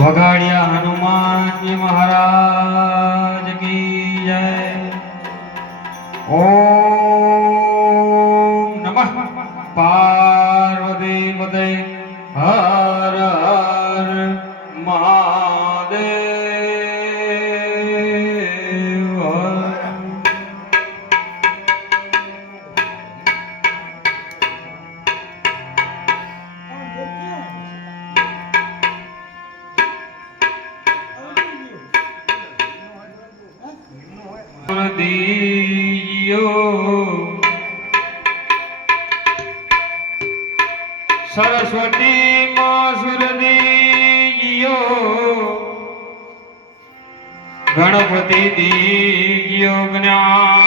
વગાડિયા હનુમાન મહારાજ કી જય। ઓમ નમઃ પાર્વતી પતે હર હર મહાદેવ। सरस्वती मासुर दीजियो गणपति दीजियो ज्ञान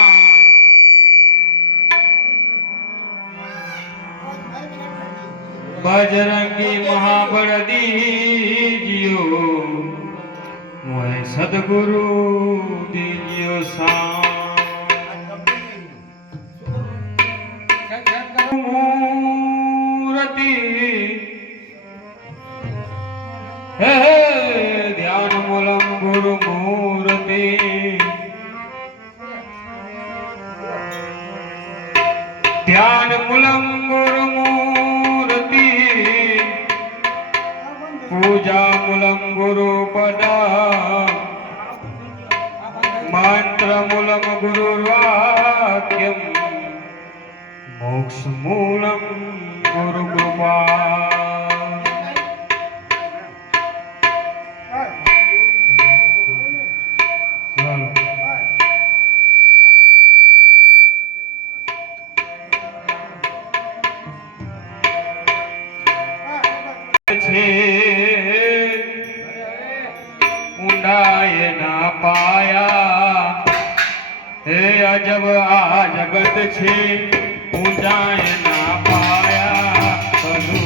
बजरंगी महाबल दीजियो मोहे सदगुरु दीजियो सा हे ध्यान मूलम गुरु मूर्ति ध्यान मूलम गुरु मूर्ति पूजा मूलम गुरु पदा मंत्र मूलम गुरु वाक्यम मोक्ष मूलम गुरु कृपा। ऊंडाए ना पाया हे अजब आ जगत छे ऊंडाए ना पाया कलू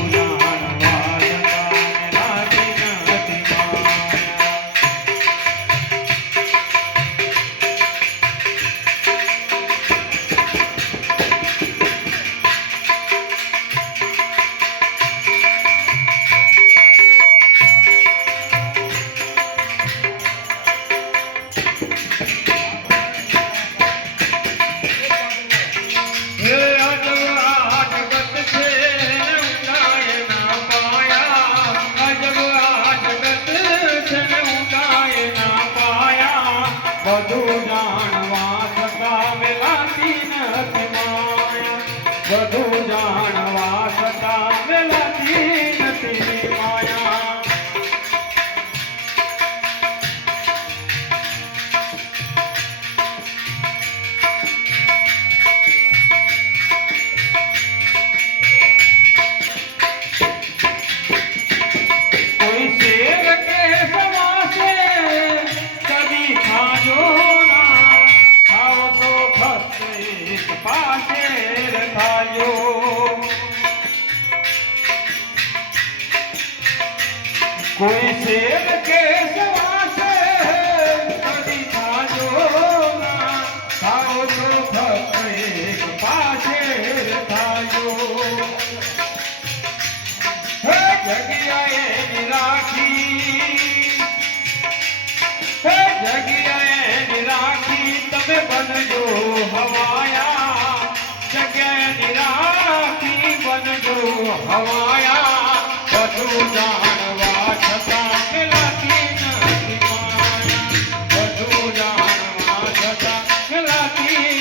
कोई शेर के सवासे कभी खाजो ना खाओ तो भक्त एक पासे खाजो हे जगियाए निराखी हे जगियाए निराखी तमे बनजो हवाया जग्याए निराखी बनजो हवाया बधु जानवा छता मिलाती नहीं माया बधु जानवा छता मिलाती